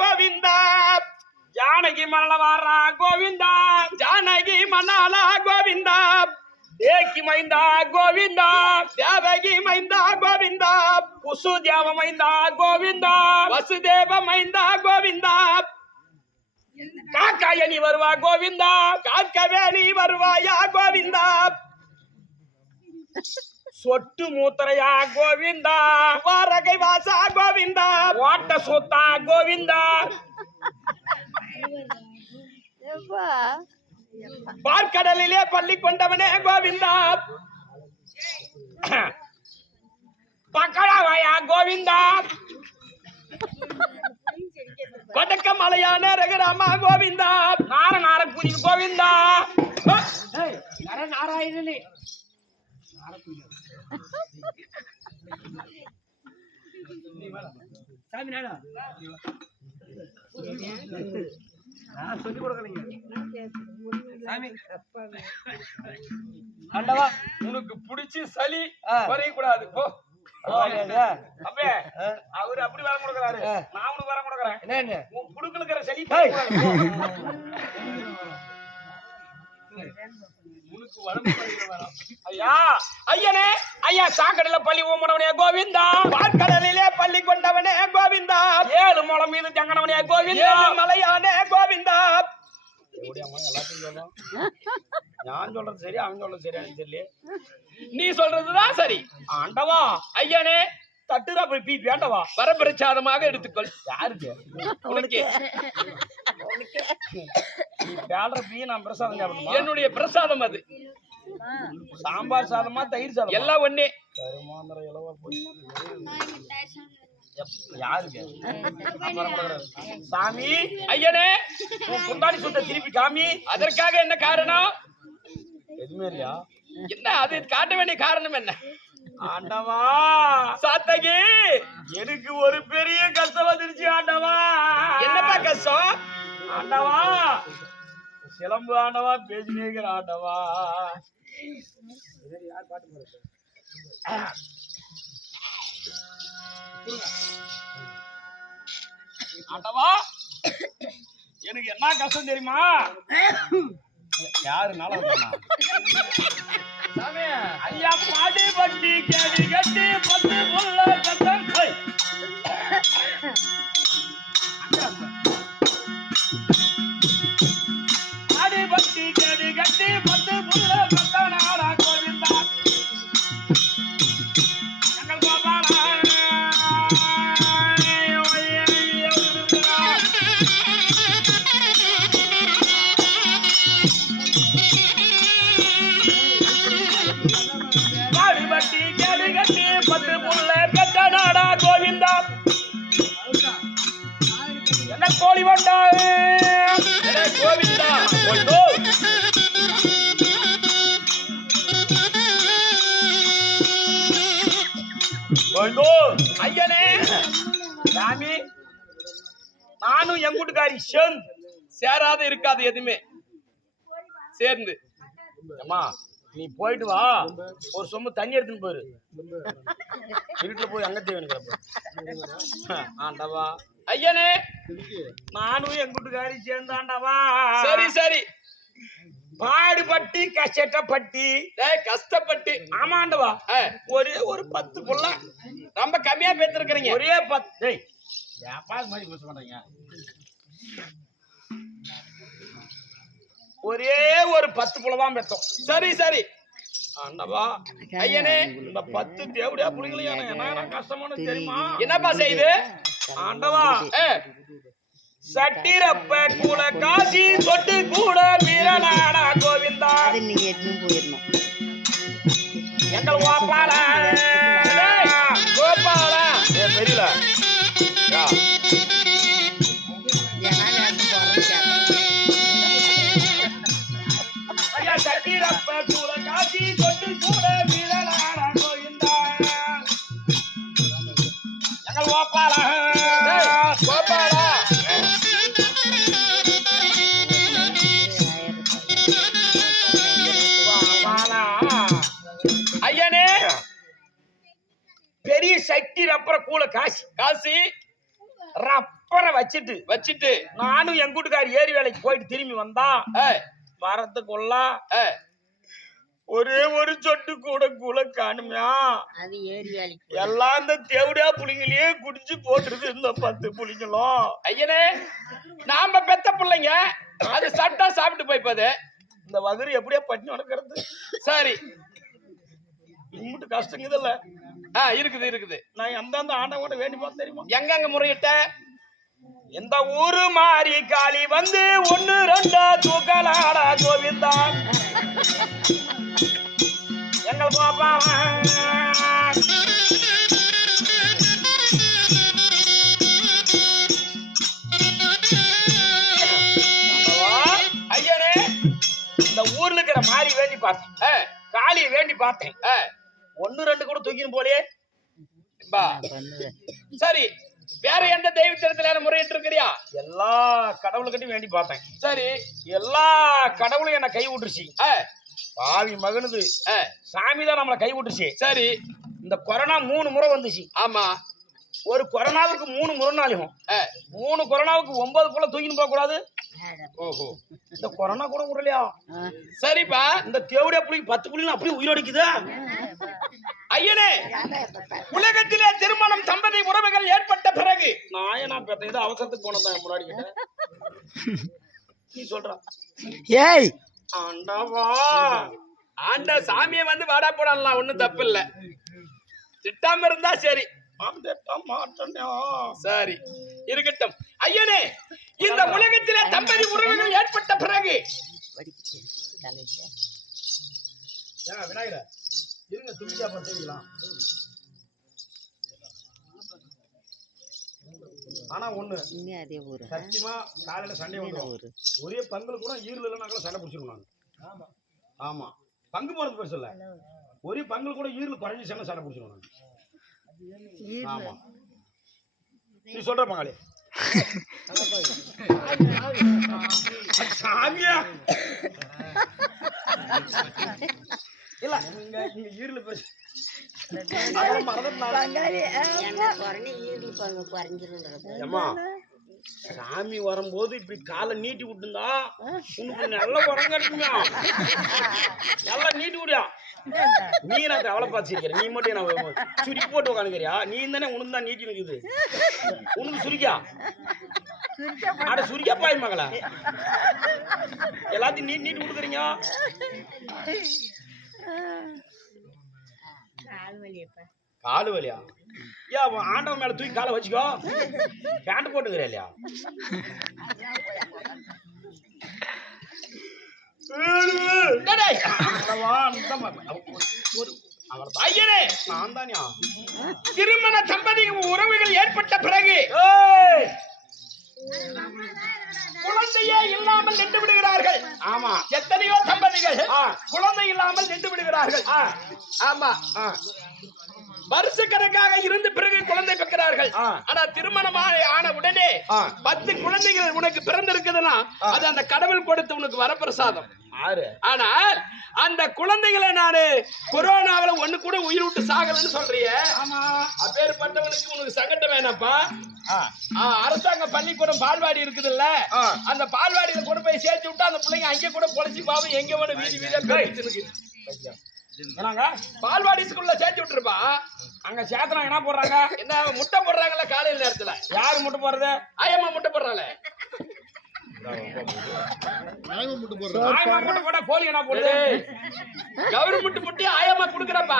கோவிந்தா ஜானகி மணல வாரா கோவிந்தா ஜானகி மணால கோவிந்தா தேக்கி மைந்தா கோவிந்தா தேவகி மைந்தா கோவிந்தா குசுதேவ மைந்தா கோவிந்தா வசுதேவ மைந்தா கோவிந்தா காக்காயணி வருவா கோவிந்தா காக்கவேணி வருவாயா கோவிந்தா சொட்டு மூத்தரையா கோவிந்தா வாரகை வாசா கோவிந்தா ஓட்ட சூத்தா கோவிந்தா பார்க்கடலிலே பள்ளி கொண்டவனே கோவிந்தா பக்கடாவாயா கோவிந்தா கொடக்க மலையான ரகுராமா கோவிந்தா நார நார குதி கோவிந்தா நாராயணனே சாமி நாடா சொல்லி கொடுக்கலீங்க சாமி ஆண்டவா உனக்கு பிடிச்சி சளி வரைய கூடாது போ அப்பே அவரு அப்படி வர கொடுக்கறாரு நான் உனக்கு வர கொடுக்கறேன் என்ன உன் புடுக்குற சளி உனக்கு வரம்பு வரும் ஐயா ஐயனே ஐயா சாக்கடையில பள்ளி ஓமனவனே கோவிந்தா பார்க்கடலிலே பள்ளி கொண்டவனே கோவிந்தா ஏழு மலை மீது தங்கனவனே கோவிந்தா மலையானே கோவிந்தா நான் சொல்றது சரி அவன் சொல்றது சரியானு தெரியல நீ சொல்றதுதான் சரி ஆண்டவா ஐயனே தட்டுரா போய் பீ வேண்டவா வரப்பிரசாதமாக எடுத்துக்கொள் யாருக்கு உனக்கு நீ பேடுற பீ நான் பிரசாதம் சாப்பிடணுமா என்னுடைய பிரசாதம் அது சாம்பார் சாதமா தயிர் சாதம் எல்லாம் ஒண்ணே கருமாந்திர இலவா போய் யாருக்கு சாமி ஐயனே குண்டாடி சுத்த திருப்பி காமி அதற்காக என்ன காரணம் எதுவுமே இல்லையா என்ன அது காட்ட வேண்டிய காரணம் என்ன ஆண்டவா சாத்தகி எனக்கு ஒரு பெரிய கஷ்டம் வந்துருச்சு ஆண்டவா என்னப்பா கஷ்டம் ஆண்டவா சிலம்பு ஆண்டவா பேசினேங்கிற ஆண்டவா ஆண்டவா எனக்கு என்ன கஷ்டம் தெரியுமா யாருனால ஐயா பாடி பட்டி கேடி கட்டி பத்து புள்ள கத்தம் பாடி பட்டி கேடி கட்டி பத்து புள்ள கத்தம் நாடா கோவிந்தா எங்கள் கோபாலா பத்து புள்ள பெத்த நாடா கோவிந்தா என்ன கோழி வண்டா கோவிந்தா ஐயனே சாமி நானும் என் கூட்டுக்காரி சேராத இருக்காது எதுவுமே சேர்ந்து அம்மா நீ போயிட்டு வா ஒரு சொம்பு தண்ணி எடுத்துன்னு போயிரு வீட்டுல போய் அங்க தேவனுக்கு ஆண்டவா ஐயனே நானும் என் கூட்டுக்காரி சேர்ந்தாண்டவா சரி சரி பாடுபட்டு கஷ்டப்பட்டு கஷ்டப்பட்டு ஆமாண்டவா ஒரே ஒரு 10 புள்ள ரொம்ப கம்மியா பேத்திருக்கிறீங்க ஒரே 10 மாதிரி பேச மாட்டீங்க ஒரே ஒரு 10 புள்ளதான் பெற்றோம் சரி சரி ஆண்டவா ஐயனே இந்த 10 தேவடியா புள்ளைங்களையும் என்ன கஷ்டமான தெரியுமா என்னப்பா செய்யுது ஆண்டவா சட்டிரப்ப கூட காசி சொட்டு கூட வீரநாடா கோவிந்தா நீங்க எட்டும் போயிடணும் எங்கள் கோபாலா கோபாலா தெரியல சட்டிரப்ப கூட காசி சொட்டு கூட வீரநாடா கோவிந்தா எங்கள் கோபாலா கோபாலா ஐயனே வச்சிட்டு நானும் என் கூட்டுக்காரி ஏரி வேலைக்கு போயிட்டு திரும்பி வந்தா வரத்துக்குள்ள ஒரே ஒரு சொட்டு கூட குல காணுமையா. அது ஏரி வேலைக்கு எல்லாம் இந்த தேவடியா புளிங்களையே குடிச்சு போட்டுருது இந்த 10 புளிங்களும். ஐயனே நாம பெத்த பிள்ளைங்க அது சாப்பிட்டா சாப்பிட்டு போய்ப்பது. இந்த வகுறு எப்படியா பட்டினி நடக்கிறது. சரி இம்முட்டு கஷ்டங்குதுல்ல. இருக்குது. நான் எந்தெந்த ஆண்டவங்கிட்ட வேண்டி பார்த்து தெரியுமா? எங்கங்க முறையிட்ட? எந்த ஊரு மாறி காளி வந்து 1 2 தூக்கலாடா கோவிந்தா எங்கள் பாப்பா ஐயனே இந்த ஊர்ல இருக்கிற மாறி வேண்டி பார்த்தேன், காளியை வேண்டி பார்த்தேன். 1 2 கூட தூக்கின்னு போலே. சரி வேற எந்த தெய்வத்திடத்துல முறையிட்டு இருக்கிறியா? எல்லா கடவுள்கிட்டையும் வேண்டி பார்த்தேன். சரி எல்லா கடவுளும் என்ன கை விட்டுருச்சு. பாவி மகனுது சாமி தான் நம்மளை கை விட்டுருச்சு. சரி இந்த கொரோனா 3 முறை வந்துச்சு. ஆமா ஒரு கொரோனாவுக்கு 3 முறைனாலும் 3 கொரோனாவுக்கு 9 போல தூக்கின்னு போக கூடாது. ஓஹோ இந்த கொரோனா கூட விடலையா? சரிப்பா இந்த தேவடியா புள்ளி 10 புள்ளிங்க அப்படியே உயிரோடிக்குது. ஐயனே உலகத்திலே திருமணம் தம்பதி உறவுகள் ஏற்பட்ட பிறகு நான் பெத்த இது அவசரத்துக்கு போனதான் முன்னாடி கிட்ட நீ சொல்ற. ஏய் ஆண்டவா ஆண்ட சாமியை வந்து வாடா போடலாம், ஒண்ணும் தப்பு இல்ல. திட்டாம இருந்தா சரி. சரி இருக்கட்டும். ஐயனே இந்த உலகத்திலே தம்பதி உறவுகள் ஏற்பட்ட பிறகு விநாயகர் இருங்க துணியா தெரிக்கலாம். ஆனா ஒண்ணு சத்தியமா காலையில சண்டை வந்துடும். ஒரே பங்குல கூட ஈரல் இல்லைன்னா சண்டை பிடிச்சிருவோம் நாங்க. ஆமா பங்கு போறது பெருசு இல்ல, ஒரே பங்குல கூட ஈரல் குறைஞ்சி சண்டை பிடிச்சிருவோம் நாங்க. ஆமா நீ சொல்ற மகளே சாமியா இல்ல இங்க ஈரல் பேச சாமி வரும்போது இப்படி காலை நீட்டி விட்டுந்தா உனக்கு நல்ல உரம் கிடைக்குமா? நல்லா நீட்டி விடியா. நீ நான் கவலை பார்த்துருக்கிற, நீ மட்டும் நான் சுருக்கி போட்டு உட்காந்துக்கிறியா? நீ தானே உனக்கு தான் நீட்டி நிற்குது. உனக்கு சுருக்கியா அட சுருக்கியா பாய் மகளா எல்லாத்தையும் நீட்டி கொடுக்குறீங்க. காலு வலியா? ஏன் ஆண்டவன் மேல தூக்கி காலை வச்சுக்கோ, பேண்ட் போட்டுக்கிற இல்லையா? ஐயனே நான் தானியா திருமண தம்பதி உறவுகள் ஏற்பட்ட பிறகு குழந்தையே இல்லாமல் நின்று விடுகிறார்கள். ஆமா எத்தனையோ தம்பதிகள் குழந்தை இல்லாமல் நின்று விடுகிறார்கள். ஆமா வருஷக்கணக்காக இருந்து பிறகு குழந்தை பெற்கிறார்கள். ஆனா திருமணம் ஆன உடனே 10 குழந்தைகள் உனக்கு பிறந்திருக்குதுன்னா அது அந்த கடவுள் கொடுத்து உனக்கு வரப்பிரசாதம். ஆனால் அந்த குழந்தைகளை நானு கொரோனாவில ஒண்ணு கூட உயிர் விட்டு சாகலன்னு சொல்றிய. அப்பேற்பட்டவனுக்கு உனக்கு சங்கடம் வேணாப்பா. அரசாங்க பள்ளிக்கூடம் பால்வாடி இருக்குது இல்ல, அந்த பால்வாடியில கொண்டு போய் சேர்த்து விட்டா அந்த பிள்ளைங்க அங்கே கூட பொழைச்சி பாவம் எங்க வேணும் வீதி வீதியா பேசிட்டு பால்வாடி ஸ்கூல்ல சேர்த்து விட்டுருப்பா. அங்க சேத்தனா என்ன போடுறாங்க? என்ன முட்டை போடுறாங்கல்ல காலையில நேரத்துல? யாரு முட்டை போடுறது? ஆயம்மா முட்டை போடுறாளே. முட்டை போட கோழி என்ன போடுது? கவர்மெண்ட் முட்டையை ஆயம்மா குடுக்குறப்பா.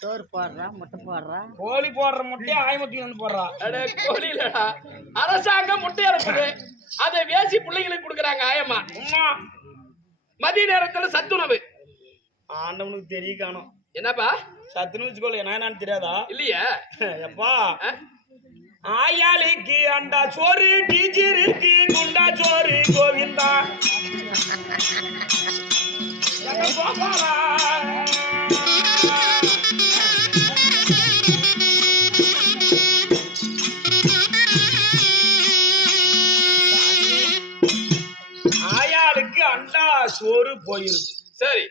சோறு போடுறா, முட்டை போடுறா. கோழி போடுற முட்டையை ஆயமத்தி வந்து போடுறா. கோழி இல்லடா, அரசாங்கம் முட்டை இருக்குது, அதை வேசி பிள்ளைங்களுக்கு கொடுக்குறாங்க ஆயம்மா. மதிய நேரத்துல சத்துணவு. ஆண்டவனுக்கு தெரிய காணும். என்னப்பா சத்துணவு வச்சுக்கோல என்னன்னு தெரியாதா? இல்லையா எப்பா ஆயாளிக்கு அண்டா சோறு, டீச்சருக்கு குண்டா சோறு கோவிந்தா. ஆயாளுக்கு அண்டா சோறு போயிருது. சரி.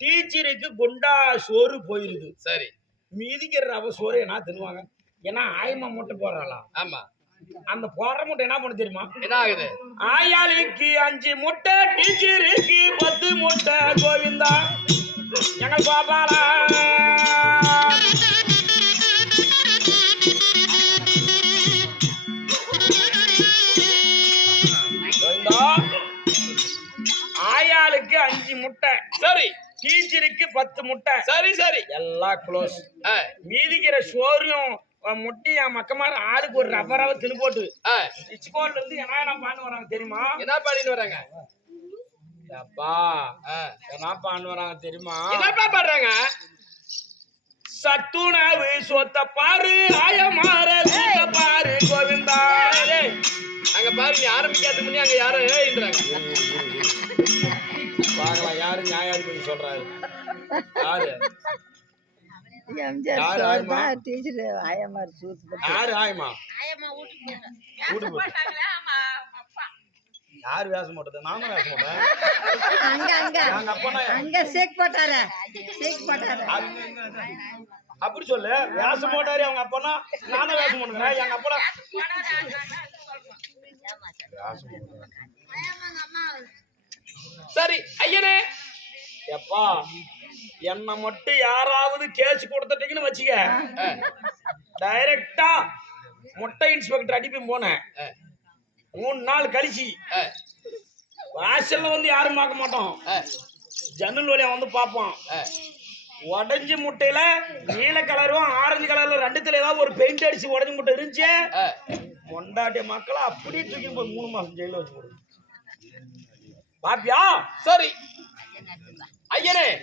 டீச்சருக்கு குண்டா சோறு போயிருது. சரி. மீதிக்கிற ரவ சோறு என்ன தின்னுவாங்க? ஏன்னா ஆயமா முட்டை போடுறாளா? ஆமா. அந்த போடுற முட்டை என்ன பண்ண தெரியுமா? என்ன ஆகுது? ஆயாளுக்கு 5 முட்டை, டீச்சருக்கு 10 முட்டை. கோவிந்தா எங்கள் பாப்பாலா கோவிந்தா, ஆயாளுக்கு 5 முட்டை, சரி டீச்சருக்கு 10 முட்டை. சரி சரி. எல்லாம் க்ளோஸ். ஆ, மீதிக்கிற சோறையும் முட்டையும் மக்கமாரி ஆளுக்கு ஒரு ரப்பராவை தின்னு போட்டு ஆ. ஸ்கூல்ல இருந்து என்ன பாண்டு வராங்க தெரியுமா? என்ன பண்ணிட்டு வராங்க? அப்பா ஆ. என்ன பாண்டு வராங்க தெரியுமா? என்னப்பா பண்றாங்க? சத்துணவு சொத்த பாரு, ஆயமார சொத்த பாரு. கோவிந்தா டேய், அங்க பாரு, நீ ஆரம்பிக்காத முன்னே அங்க யாரோ ஏன்றாங்க. பாக்கலாம் யாரு நியாயாதிபதி சொல்றாரு. யாரு எம்ஜிஆர் யாரு சோறு ஆயமா? தான் டீச்சர் ஆயமாரி சூத்து போட்டு. யாரு ஆயமா? வீட்டுக்கு போ. யாரு வேஷம் போட்டது? நானும் வேஷம் போட்டேன். அங்க அங்க எங்க அப்பனா அங்க சேக் போட்டாரா, சேக் போட்டாரா. அப்படி சொல்லு. வேஷம் போட்டாரு அவங்க அப்பனா, நானும் வேஷம் போட்டுக்கிறேன். எங்க அப்பனா சரி ஐயனே, எப்பா என்ன மட்டும் யாராவது கேஸ் கொடுத்துட்டீங்கன்னு வச்சுக்க, டைரக்டா முட்டை இன்ஸ்பெக்டர் அடிப்பேன் போனேன். 3 நாள் கழிச்சு வாசல்ல வந்து யாரும் பார்க்க மாட்டோம், ஜன்னல் வழியா வந்து பார்ப்போம். உடஞ்சி முட்டையில நீல கலரும் ஆரஞ்சு கலர்ல ரெண்டுத்துல ஏதாவது ஒரு பெயிண்ட் அடிச்சு உடஞ்சி முட்டை இருந்துச்சு, கொண்டாட்டிய மக்களை அப்படியே தூக்கி போய் 3 மாசம் ஜெயில வச்சு போடுவோம். பாப்பியா? சரி ஐயனே,